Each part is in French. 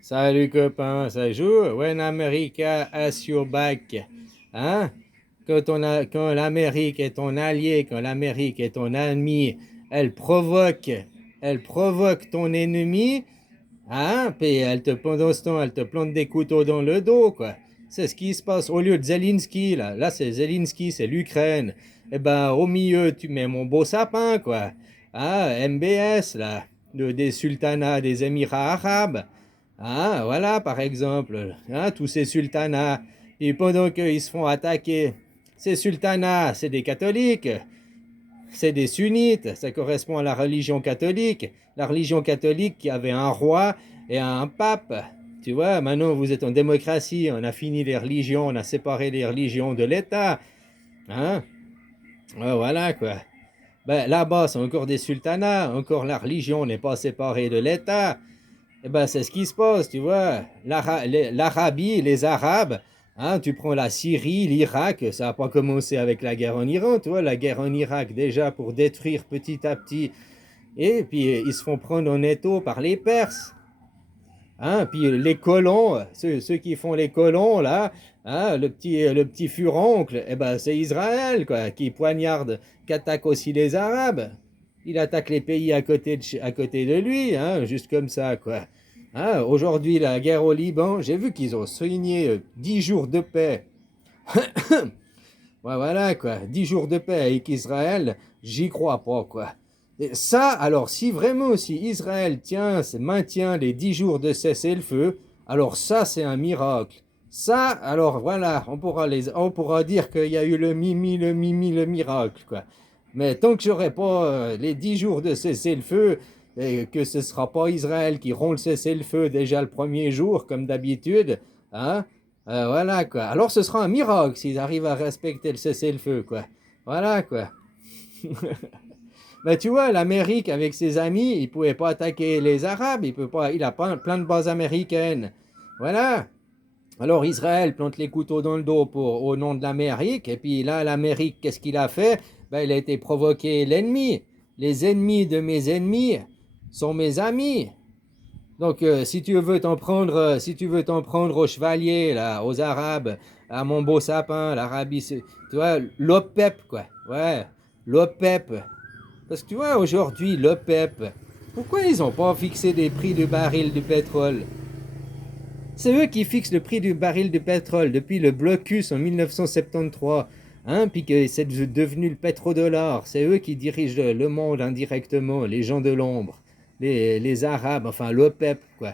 Salut copain, ça joue? When America has your back. Hein? Quand l'Amérique est ton allié, quand l'Amérique est ton ami, elle provoque, elle provoque ton ennemi, hein? Puis pendant ce temps, elle te plante des couteaux dans le dos, quoi. C'est ce qui se passe. Au lieu de Zelensky, là c'est Zelensky, c'est l'Ukraine. Eh ben, au milieu, tu mets mon beau sapin, quoi. Ah, MBS, là, des sultanats des Émirats arabes. Ah, voilà, par exemple, hein, tous ces sultanats. Et pendant qu'ils se font attaquer, ces sultanats, c'est des catholiques, c'est des sunnites, ça correspond à la religion catholique. La religion catholique qui avait un roi et un pape. Tu vois, maintenant vous êtes en démocratie, on a fini les religions, on a séparé les religions de l'État. Hein? Voilà quoi. Ben, là-bas, c'est encore des sultanats, encore la religion n'est pas séparée de l'État. Eh ben, c'est ce qui se passe, tu vois. L'Arabie, les Arabes, hein, tu prends la Syrie, l'Irak, ça n'a pas commencé avec la guerre en Iran, tu vois, la guerre en Irak déjà pour détruire petit à petit. Et puis, ils se font prendre en étau par les Perses. Hein, puis les colons, ceux qui font les colons, là, hein, le petit furoncle, eh ben, c'est Israël, quoi, qui poignarde, qui attaque aussi les Arabes. Il attaque les pays à côté de lui, hein, juste comme ça, quoi. Hein, aujourd'hui, la guerre au Liban, j'ai vu qu'ils ont signé 10 jours de paix. Ouais, voilà, quoi. 10 jours de paix avec Israël, j'y crois pas, quoi. Et ça, alors, si Israël maintient les 10 jours de cessez-le-feu, alors ça, c'est un miracle. Ça, alors voilà, on pourra dire qu'il y a eu le miracle, quoi. Mais tant que j'aurai pas les 10 jours de cessez-le-feu, et que ce sera pas Israël qui rompt le cessez-le-feu déjà le premier jour, comme d'habitude, hein, voilà quoi. Alors ce sera un miracle s'ils arrivent à respecter le cessez-le-feu, quoi. Voilà quoi. Mais tu vois, l'Amérique avec ses amis, il pouvait pas attaquer les Arabes, il a pas plein de bases américaines. Voilà. Alors Israël plante les couteaux dans le dos au nom de l'Amérique, et puis là, l'Amérique, qu'est-ce qu'il a fait? Ben, il a été provoquer l'ennemi. Les ennemis de mes ennemis sont mes amis. Donc, si tu veux t'en prendre aux chevaliers, là, aux Arabes, à mon beau sapin, l'Arabie, tu vois, l'OPEP, quoi. Ouais, l'OPEP. Parce que tu vois, aujourd'hui, l'OPEP, pourquoi ils n'ont pas fixé des prix du baril de pétrole? C'est eux qui fixent le prix du baril de pétrole depuis le blocus en 1973. Hein, puis que c'est devenu le pétrodollar. C'est eux qui dirigent le monde indirectement, les gens de l'ombre, les Arabes, enfin l'OPEP, quoi.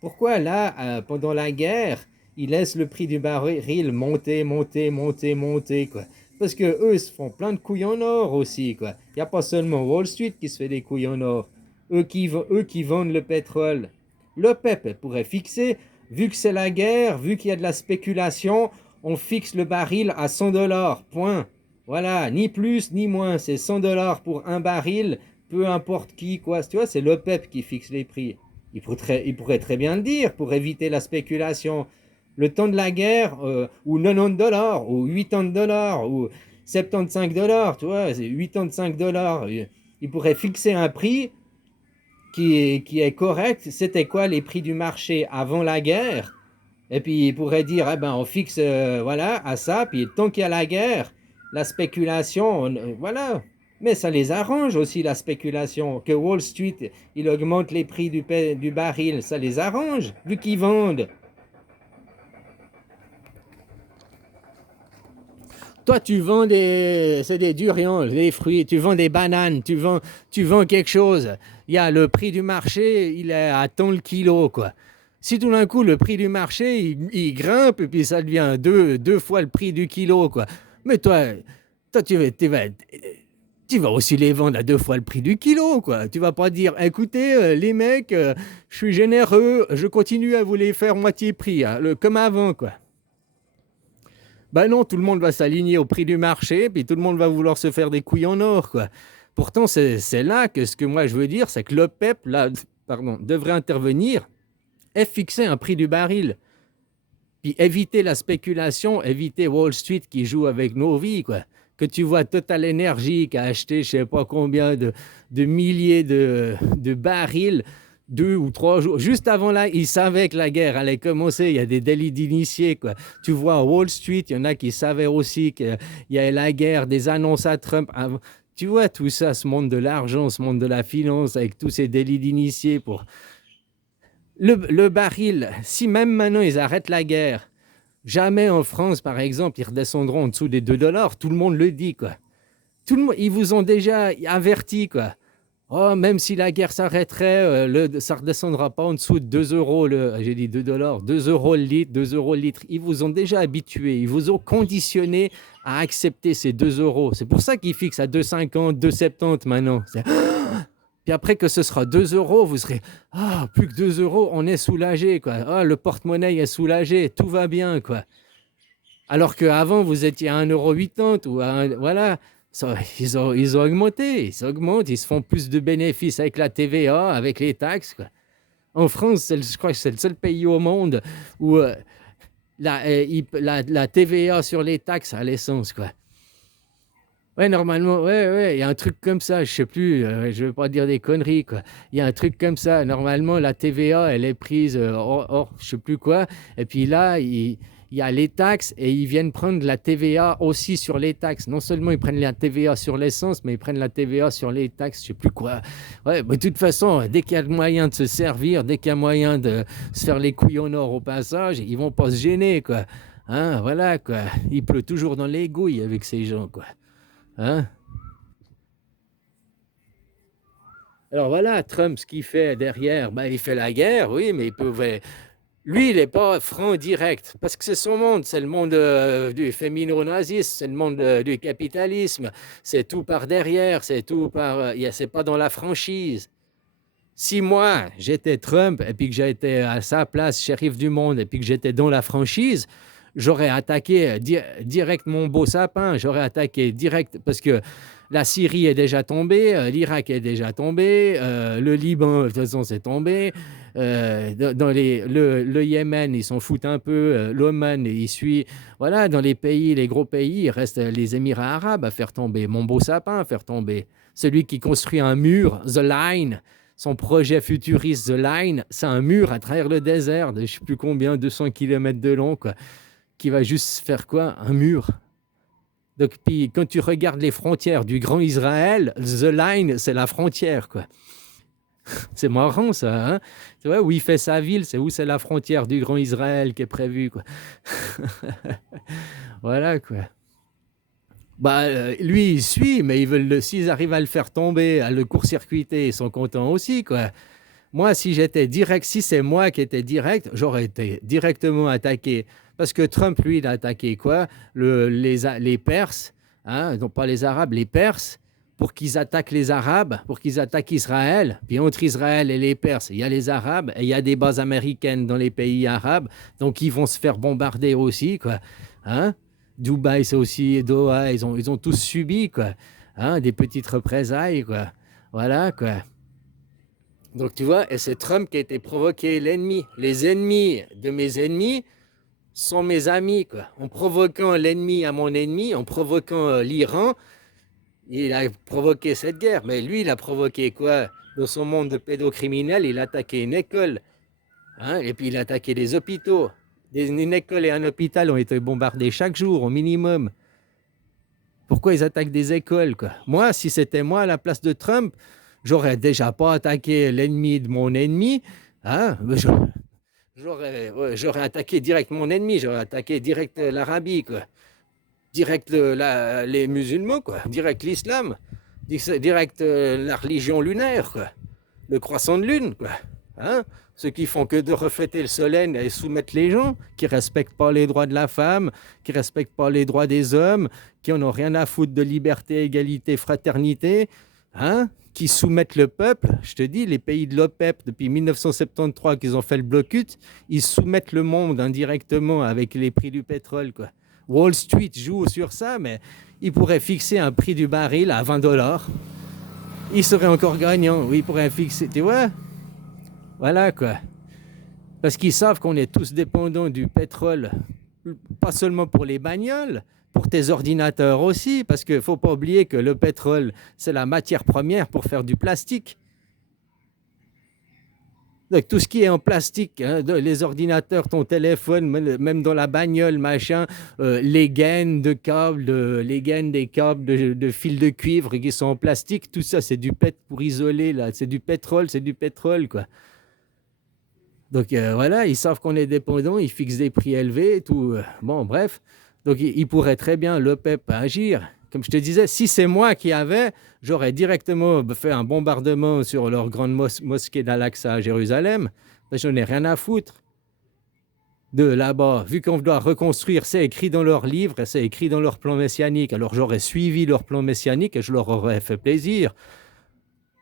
Pourquoi là, pendant la guerre, ils laissent le prix du baril monter, monter, monter, monter, quoi? Parce que eux se font plein de couilles en or aussi, quoi. Il n'y a pas seulement Wall Street qui se fait des couilles en or. Eux qui vendent le pétrole. L'OPEP pourrait fixer, vu que c'est la guerre, vu qu'il y a de la spéculation, on fixe le baril à 100 dollars, point. Voilà, ni plus ni moins, c'est 100 dollars pour un baril, peu importe qui, quoi. Tu vois, c'est l'OPEP qui fixe les prix. Il pourrait très bien le dire pour éviter la spéculation. Le temps de la guerre, ou 90 dollars, ou 80 dollars, ou 75 dollars, tu vois, c'est 85 dollars. Il pourrait fixer un prix qui est correct. C'était quoi les prix du marché avant la guerre? Et puis il pourrait dire, eh ben, on fixe voilà, à ça, puis tant qu'il y a la guerre, la spéculation, voilà. Mais ça les arrange aussi, la spéculation. Que Wall Street, il augmente les prix du baril, ça les arrange, vu qu'ils vendent. Toi, tu vends c'est des durians, des fruits, tu vends des bananes, tu vends quelque chose. Il y a le prix du marché, il est à tant le kilo, quoi. Si tout d'un coup, le prix du marché, il grimpe et puis ça devient deux fois le prix du kilo, quoi. Mais toi tu vas aussi les vendre à deux fois le prix du kilo, quoi. Tu vas pas dire, écoutez, les mecs, je suis généreux, je continue à vous les faire moitié prix, hein, comme avant, quoi. Ben non, tout le monde va s'aligner au prix du marché, puis tout le monde va vouloir se faire des couilles en or, quoi. Pourtant, c'est là que ce que moi je veux dire, c'est que l'OPEP, là, pardon, devrait intervenir et fixer un prix du baril. Puis éviter la spéculation, éviter Wall Street qui joue avec nos vies, quoi. Que tu vois Total Energy qui a acheté je sais pas combien de milliers de barils 2 ou 3 jours, juste avant là, ils savaient que la guerre allait commencer. Il y a des délits d'initiés, quoi. Tu vois, à Wall Street, il y en a qui savaient aussi qu'il y avait la guerre, des annonces à Trump. Tu vois, tout ça, ce monde de l'argent, ce monde de la finance, avec tous ces délits d'initiés pour. Le baril, si même maintenant ils arrêtent la guerre, jamais en France, par exemple, ils redescendront en dessous des 2 $. Tout le monde le dit, quoi. Tout le monde, ils vous ont déjà averti, quoi. Oh, même si la guerre s'arrêterait, ça ne redescendra pas en dessous de 2 euros. J'ai dit 2 $, 2 euros le litre, 2 euros le litre. Ils vous ont déjà habitué, ils vous ont conditionné à accepter ces 2 euros. C'est pour ça qu'ils fixent à 2,50, 2,70 maintenant. Puis après que ce sera 2 euros, vous serez plus que 2 euros, on est soulagé, quoi. Le porte-monnaie est soulagé, tout va bien, quoi. Alors qu'avant, vous étiez à 1,80 € ou voilà. Ça, ils ont augmenté, ils augmentent, ils se font plus de bénéfices avec la TVA, avec les taxes, quoi. En France, je crois que c'est le seul pays au monde où la TVA sur les taxes à l'essence, quoi. Ouais, normalement, ouais, il y a un truc comme ça, je sais plus, je veux pas dire des conneries, quoi. Il y a un truc comme ça. Normalement, la TVA, elle est prise hors, je sais plus quoi. Et puis là, il y a les taxes et ils viennent prendre la TVA aussi sur les taxes. Non seulement ils prennent la TVA sur l'essence, mais ils prennent la TVA sur les taxes, je sais plus quoi. Ouais, mais de toute façon, dès qu'il y a moyen de se servir, dès qu'il y a moyen de se faire les couilles en or au passage, ils vont pas se gêner, quoi. Hein, voilà, quoi. Il pleut toujours dans les gouilles avec ces gens, quoi. Hein? Alors voilà, Trump, ce qu'il fait derrière, il fait la guerre, oui, mais lui, il n'est pas franc direct, parce que c'est son monde, c'est le monde du fémino-nazisme, c'est le monde du capitalisme, c'est tout par derrière, c'est tout par, c'est pas dans la franchise. Si moi, j'étais Trump, et puis que j'étais à sa place, shérif du monde, et puis que j'étais dans la franchise, j'aurais attaqué direct mon beau sapin, j'aurais attaqué direct, parce que la Syrie est déjà tombée, l'Irak est déjà tombé, le Liban, de toute façon, c'est tombé, le Yémen, ils s'en foutent un peu, l'Oman, il suit, voilà, dans les pays, les gros pays, il reste les Émirats arabes à faire tomber, mon beau sapin à faire tomber, celui qui construit un mur, The Line, son projet futuriste The Line, c'est un mur à travers le désert de je ne sais plus combien, 200 km de long, quoi, qui va juste faire quoi? Un mur. Donc, puis, quand tu regardes les frontières du Grand Israël, The Line, c'est la frontière, quoi. C'est marrant, ça, hein? Tu vois, où il fait sa ville, c'est où c'est la frontière du Grand Israël qui est prévue, quoi. Voilà, quoi. Lui, il suit, mais s'ils arrivent à le faire tomber, à le court-circuiter, ils sont contents aussi, quoi. Moi, si j'étais direct, si c'est moi qui étais direct, j'aurais été directement attaqué. Parce que Trump, lui, il a attaqué quoi? Les Perses, hein, non pas les Arabes, les Perses, pour qu'ils attaquent les Arabes, pour qu'ils attaquent Israël. Puis entre Israël et les Perses, il y a les Arabes, et il y a des bases américaines dans les pays arabes, donc ils vont se faire bombarder aussi, quoi. Hein? Dubaï, c'est aussi Doha, ils ont tous subi, quoi. Hein, des petites représailles, quoi. Voilà, quoi. Donc tu vois, et c'est Trump qui a été provoqué, l'ennemi. Les ennemis de mes ennemis sont mes amis, quoi. En provoquant l'ennemi à mon ennemi, en provoquant l'Iran, il a provoqué cette guerre. Mais lui, il a provoqué quoi? Dans son monde de pédocriminels, il a attaqué une école. Hein, et puis il a attaqué des hôpitaux. Une école et un hôpital ont été bombardés chaque jour, au minimum. Pourquoi ils attaquent des écoles, quoi? Moi, si c'était moi à la place de Trump, j'aurais déjà pas attaqué l'ennemi de mon ennemi. Hein? J'aurais attaqué direct mon ennemi, j'aurais attaqué direct l'Arabie, quoi. Direct les musulmans, quoi. Direct l'islam. Direct la religion lunaire, quoi. Le croissant de lune, quoi. Hein? Ceux qui font que de refléter le soleil et soumettre les gens, qui ne respectent pas les droits de la femme, qui ne respectent pas les droits des hommes, qui en ont rien à foutre de liberté, égalité, fraternité, hein? Qui soumettent le peuple. Je te dis, les pays de l'OPEP, depuis 1973 qu'ils ont fait le blocus, ils soumettent le monde indirectement avec les prix du pétrole, quoi. Wall Street joue sur ça, mais ils pourraient fixer un prix du baril à 20 $. Ils seraient encore gagnants. Oui, ils pourraient fixer, tu vois? Voilà, quoi. Parce qu'ils savent qu'on est tous dépendants du pétrole, pas seulement pour les bagnoles, pour tes ordinateurs aussi, parce qu'il ne faut pas oublier que le pétrole, c'est la matière première pour faire du plastique. Donc, tout ce qui est en plastique, hein, les ordinateurs, ton téléphone, même dans la bagnole, machin, les gaines de câbles, les gaines des câbles de fils de cuivre qui sont en plastique, tout ça, c'est du pet pour isoler, là. C'est du pétrole, quoi. Donc voilà, ils savent qu'on est dépendant, ils fixent des prix élevés, tout. Bon, bref. Donc ils pourraient très bien, le PEP, agir. Comme je te disais, si c'est moi qui avais, j'aurais directement fait un bombardement sur leur grande mosquée d'Al-Aqsa à Jérusalem. Je n'en ai rien à foutre de là-bas. Vu qu'on doit reconstruire, c'est écrit dans leurs livres, c'est écrit dans leur plan messianique. Alors j'aurais suivi leur plan messianique et je leur aurais fait plaisir.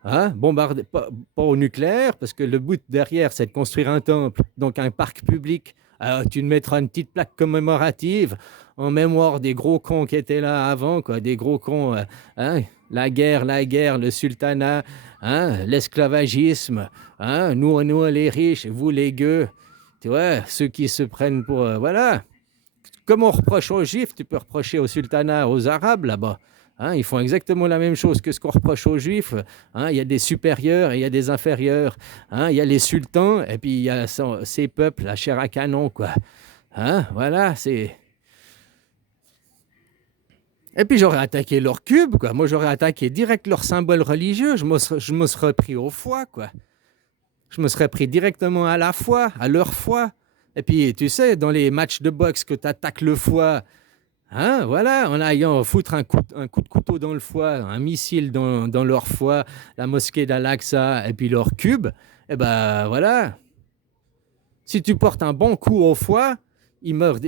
Hein? Bombarder, pas au nucléaire, parce que le but derrière, c'est de construire un temple, donc un parc public. Alors, tu mettras une petite plaque commémorative en mémoire des gros cons qui étaient là avant, quoi, des gros cons, hein? La guerre, le sultanat, hein? L'esclavagisme, hein? Nous, les riches, vous, les gueux. Tu vois, ceux qui se prennent pour... voilà. Comme on reproche aux Juifs, tu peux reprocher au sultanat, aux Arabes là-bas. Hein, ils font exactement la même chose que ce qu'on reproche aux Juifs. Hein, il y a des supérieurs et il y a des inférieurs. Hein, il y a les sultans et puis il y a ces peuples, la chair à canon, quoi. Hein, voilà, c'est... Et puis j'aurais attaqué leur cube, quoi. Moi, j'aurais attaqué direct leurs symboles religieux. Je me serais pris au foie, quoi. Je me serais pris directement à la foi, à leur foi. Et puis, tu sais, dans les matchs de boxe que tu attaques le foie... Hein, voilà, en allant foutre un coup de couteau dans le foie, un missile dans leur foie, la mosquée d'Al-Aqsa et puis leur cube, et ben voilà. Si tu portes un bon coup au foie, il meurt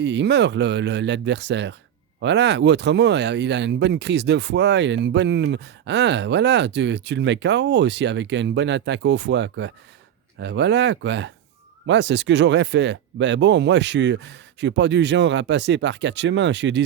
l'adversaire. Voilà, ou autrement, il a une bonne crise de foie, il a une bonne... Hein, voilà, tu le mets KO aussi avec une bonne attaque au foie, quoi. Voilà, quoi. Moi, c'est ce que j'aurais fait. Ben bon, moi, je suis pas du genre à passer par quatre chemins. Je suis du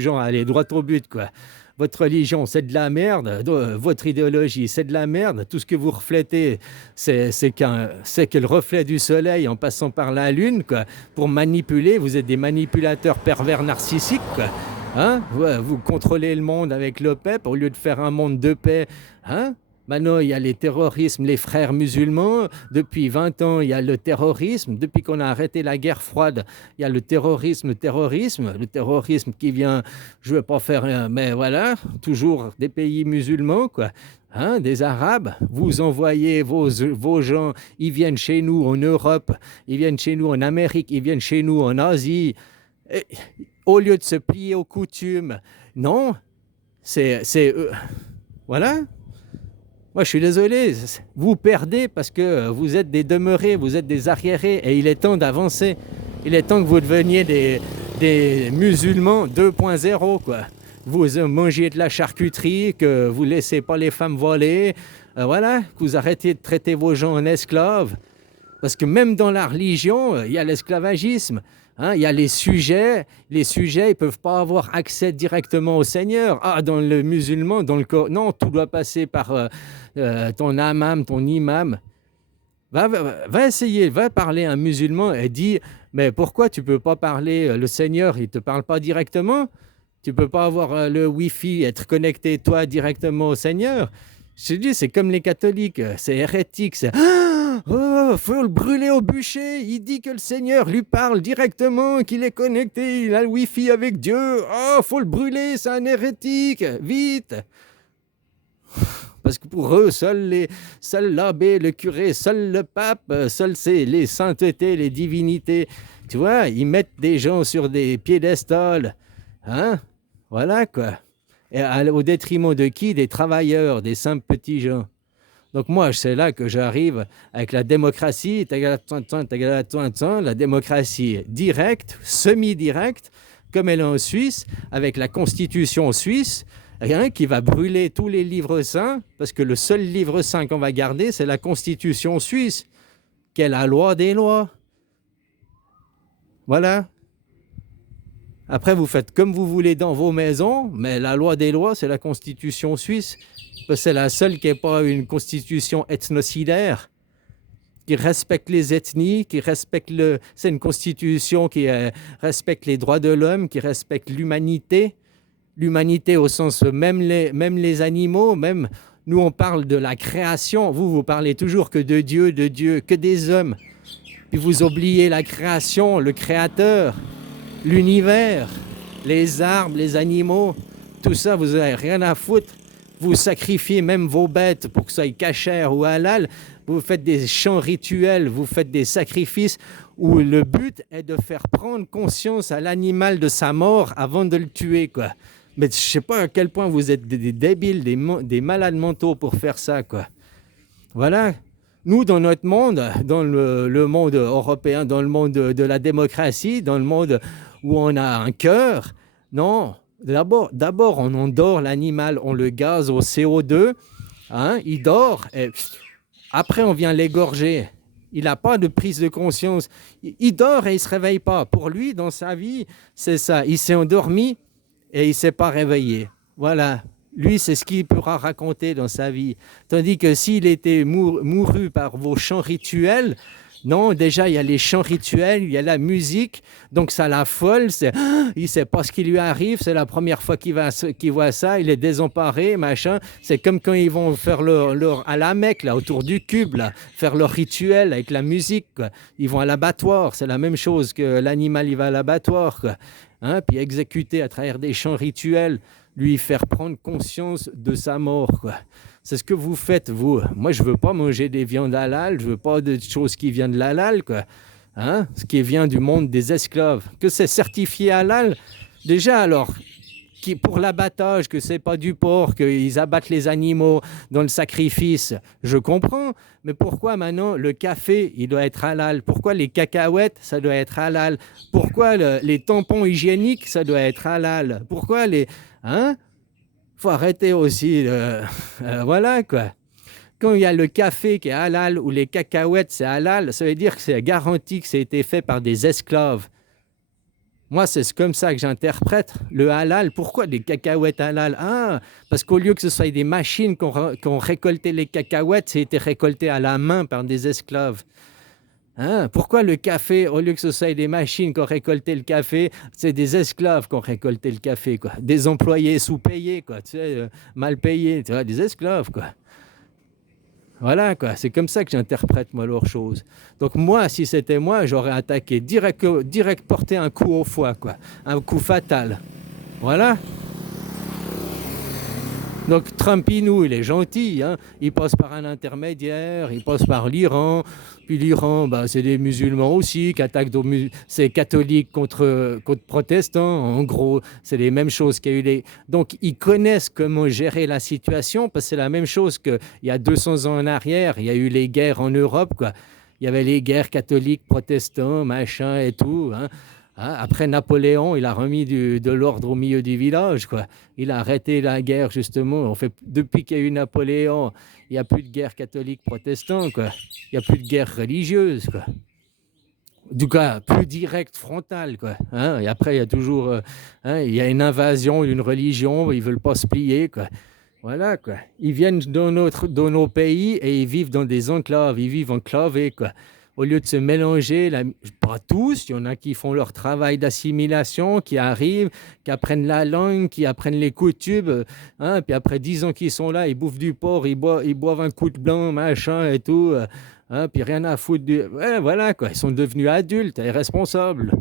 genre à aller droit au but, quoi. Votre religion, c'est de la merde. Votre idéologie, c'est de la merde. Tout ce que vous reflétez, c'est que le reflet du soleil en passant par la lune, quoi. Pour manipuler, vous êtes des manipulateurs pervers narcissiques, quoi. Hein? Vous contrôlez le monde avec le PEP au lieu de faire un monde de paix. Hein? Maintenant, il y a les terrorismes, les frères musulmans. Depuis 20 ans, il y a le terrorisme. Depuis qu'on a arrêté la guerre froide, il y a le terrorisme. Le terrorisme qui vient, je ne veux pas faire, mais voilà, toujours des pays musulmans, quoi. Hein, des Arabes. Vous envoyez vos gens, ils viennent chez nous en Europe, ils viennent chez nous en Amérique, ils viennent chez nous en Asie. Et, au lieu de se plier aux coutumes, non, c'est voilà. Moi, je suis désolé, vous perdez parce que vous êtes des demeurés, vous êtes des arriérés et il est temps d'avancer. Il est temps que vous deveniez des musulmans 2.0, quoi. Vous mangez de la charcuterie, que vous ne laissez pas les femmes voler, voilà, que vous arrêtez de traiter vos gens en esclaves. Parce que même dans la religion, il y a l'esclavagisme. Hein, il y a les sujets, ils ne peuvent pas avoir accès directement au Seigneur. Ah, dans le musulman, dans le Coran, non, tout doit passer par ton imam, ton imam. Va essayer, va parler à un musulman et dis, mais pourquoi tu ne peux pas parler, le Seigneur, il ne te parle pas directement? Tu ne peux pas avoir le Wi-Fi, être connecté toi directement au Seigneur? Je te dis, c'est comme les catholiques, c'est hérétique, c'est... Oh, faut le brûler au bûcher. Il dit que le Seigneur lui parle directement, qu'il est connecté, il a le Wi-Fi avec Dieu. Oh, faut le brûler, c'est un hérétique. Vite. Parce que pour eux, seul l'abbé, le curé, seul le pape, seuls les saintetés, les divinités. Tu vois, ils mettent des gens sur des piédestals. Hein? Voilà, quoi. Et au détriment de qui? Des travailleurs, des simples petits gens. Donc moi, c'est là que j'arrive avec la démocratie, la démocratie directe, semi-directe, comme elle est en Suisse, avec la constitution suisse, hein, qui va brûler tous les livres saints, parce que le seul livre saint qu'on va garder, c'est la constitution suisse, qui est la loi des lois. Voilà. Après, vous faites comme vous voulez dans vos maisons, mais la loi des lois, c'est la constitution suisse. C'est la seule qui n'est pas une constitution ethnocidaire, qui respecte les ethnies, c'est une constitution qui respecte les droits de l'homme, qui respecte l'humanité au sens même les animaux, même Nous, on parle de la création. Vous parlez toujours que de Dieu, que des hommes. Puis vous oubliez la création, le créateur, l'univers, les arbres, les animaux. Tout ça, vous n'avez rien à foutre. Vous sacrifiez même vos bêtes pour que ça soit cachère ou halal. Vous faites des chants rituels, vous faites des sacrifices où le but est de faire prendre conscience à l'animal de sa mort avant de le tuer, quoi. Mais je ne sais pas à quel point vous êtes des débiles, des malades mentaux pour faire ça, quoi. Voilà. Nous, dans notre monde, dans le monde européen, dans le monde de la démocratie, dans le monde où on a un cœur, non, d'abord on endort l'animal, on le gaze au CO2, hein, il dort, et après on vient l'égorger. Il n'a pas de prise de conscience. Il dort et il ne se réveille pas. Pour lui, dans sa vie, c'est ça. Il s'est endormi et il ne s'est pas réveillé. Voilà. Lui, c'est ce qu'il pourra raconter dans sa vie. Tandis que s'il était mouru par vos chants rituels, non, déjà, il y a les chants rituels, il y a la musique, donc ça l'affole, il ne sait pas ce qui lui arrive, c'est la première fois qu'il voit ça, il est désemparé, machin. C'est comme quand ils vont faire à la Mecque, là, autour du cube, là, faire leur rituel avec la musique, quoi. Ils vont à l'abattoir, c'est la même chose que l'animal, il va à l'abattoir, quoi. Hein, puis exécuter à travers des chants rituels, lui faire prendre conscience de sa mort, quoi. C'est ce que vous faites, vous. Moi, je ne veux pas manger des viandes halal, je ne veux pas de choses qui viennent de l'halal, quoi. Hein? Ce qui vient du monde des esclaves. Que c'est certifié halal, déjà alors, pour l'abattage, que ce n'est pas du porc, qu'ils abattent les animaux dans le sacrifice, je comprends. Mais pourquoi maintenant le café, il doit être halal? Pourquoi les cacahuètes, ça doit être halal? Pourquoi les tampons hygiéniques, ça doit être halal? Pourquoi les... Hein? Faut arrêter aussi, voilà quoi. Quand il y a le café qui est halal ou les cacahuètes c'est halal, ça veut dire que c'est garanti que ça a été fait par des esclaves. Moi, c'est comme ça que j'interprète le halal. Pourquoi des cacahuètes halal? Ah, parce qu'au lieu que ce soit des machines qui ont récolté les cacahuètes, ça a été récolté à la main par des esclaves. Hein? Pourquoi le café, au lieu que ce soit des machines qui ont récolté le café, c'est des esclaves qui ont récolté le café, quoi. Des employés sous-payés, quoi, tu sais, mal payés, tu vois, des esclaves, quoi. Voilà, quoi. C'est comme ça que j'interprète, moi, leur chose. Donc moi, si c'était moi, j'aurais attaqué direct porter un coup au foie, quoi. Un coup fatal. Voilà. Donc Trump, il est gentil, hein. Il passe par un intermédiaire, il passe par l'Iran. Puis l'Iran, c'est des musulmans aussi qui attaquent, c'est catholiques contre protestants. En gros, c'est les mêmes choses qu'il y a eu. Donc ils connaissent comment gérer la situation, parce que c'est la même chose qu'il y a 200 ans en arrière, il y a eu les guerres en Europe, quoi. Il y avait les guerres catholiques, protestants, machin et tout, hein. Après Napoléon, il a remis de l'ordre au milieu du village, quoi. Il a arrêté la guerre, justement. Depuis qu'il y a eu Napoléon, il n'y a plus de guerre catholique-protestant, quoi. Il n'y a plus de guerre religieuse, quoi. En tout cas, plus directe, frontale, quoi. Hein? Et après, il y a toujours il y a une invasion d'une religion, ils ne veulent pas se plier, quoi. Voilà, quoi. Ils viennent dans nos pays et ils vivent dans des enclaves, ils vivent enclavés, quoi. Au lieu de se mélanger, pas tous, il y en a qui font leur travail d'assimilation, qui arrivent, qui apprennent la langue, qui apprennent les coutumes, hein, puis après 10 ans qu'ils sont là, ils bouffent du porc, ils boivent un coup de blanc, machin et tout, hein, puis rien à foutre. Ouais, voilà, quoi. Ils sont devenus adultes et responsables.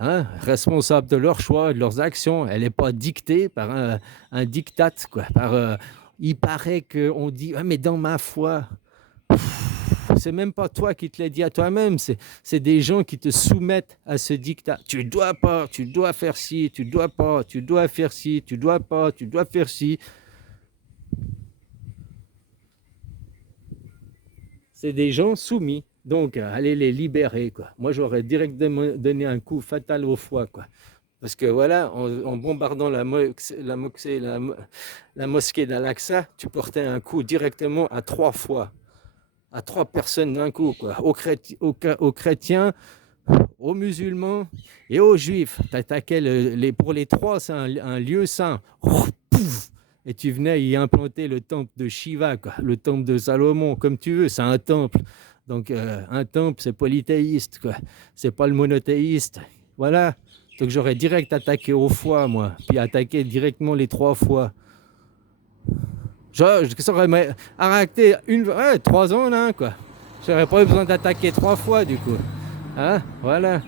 Hein, responsables de leurs choix, de leurs actions. Elle n'est pas dictée par un diktat, quoi. Il paraît qu'on dit, ah, mais dans ma foi... C'est même pas toi qui te l'as dit à toi-même, c'est des gens qui te soumettent à ce diktat. Tu dois pas, tu dois faire ci, tu dois pas, tu dois faire ci, tu dois pas, tu dois faire ci. C'est des gens soumis. Donc, allez les libérer, quoi. Moi, j'aurais directement donné un coup fatal au foie, quoi. Parce que voilà, en bombardant la mosquée d'Al-Aqsa, tu portais un coup directement à 3 fois. À 3 personnes d'un coup, quoi. Aux chrétiens, aux musulmans et aux juifs. Tu attaquais pour les 3, c'est un lieu saint. Et tu venais y implanter le temple de Shiva, quoi. Le temple de Salomon, comme tu veux, c'est un temple. Donc un temple, c'est polythéiste, quoi. C'est pas le monothéiste. Voilà. Donc j'aurais direct attaqué au foie, moi. Puis attaqué directement les 3 fois. ça aurait arrêté 3 ans, hein, quoi. J'aurais pas eu besoin d'attaquer 3 fois, du coup. Hein, voilà.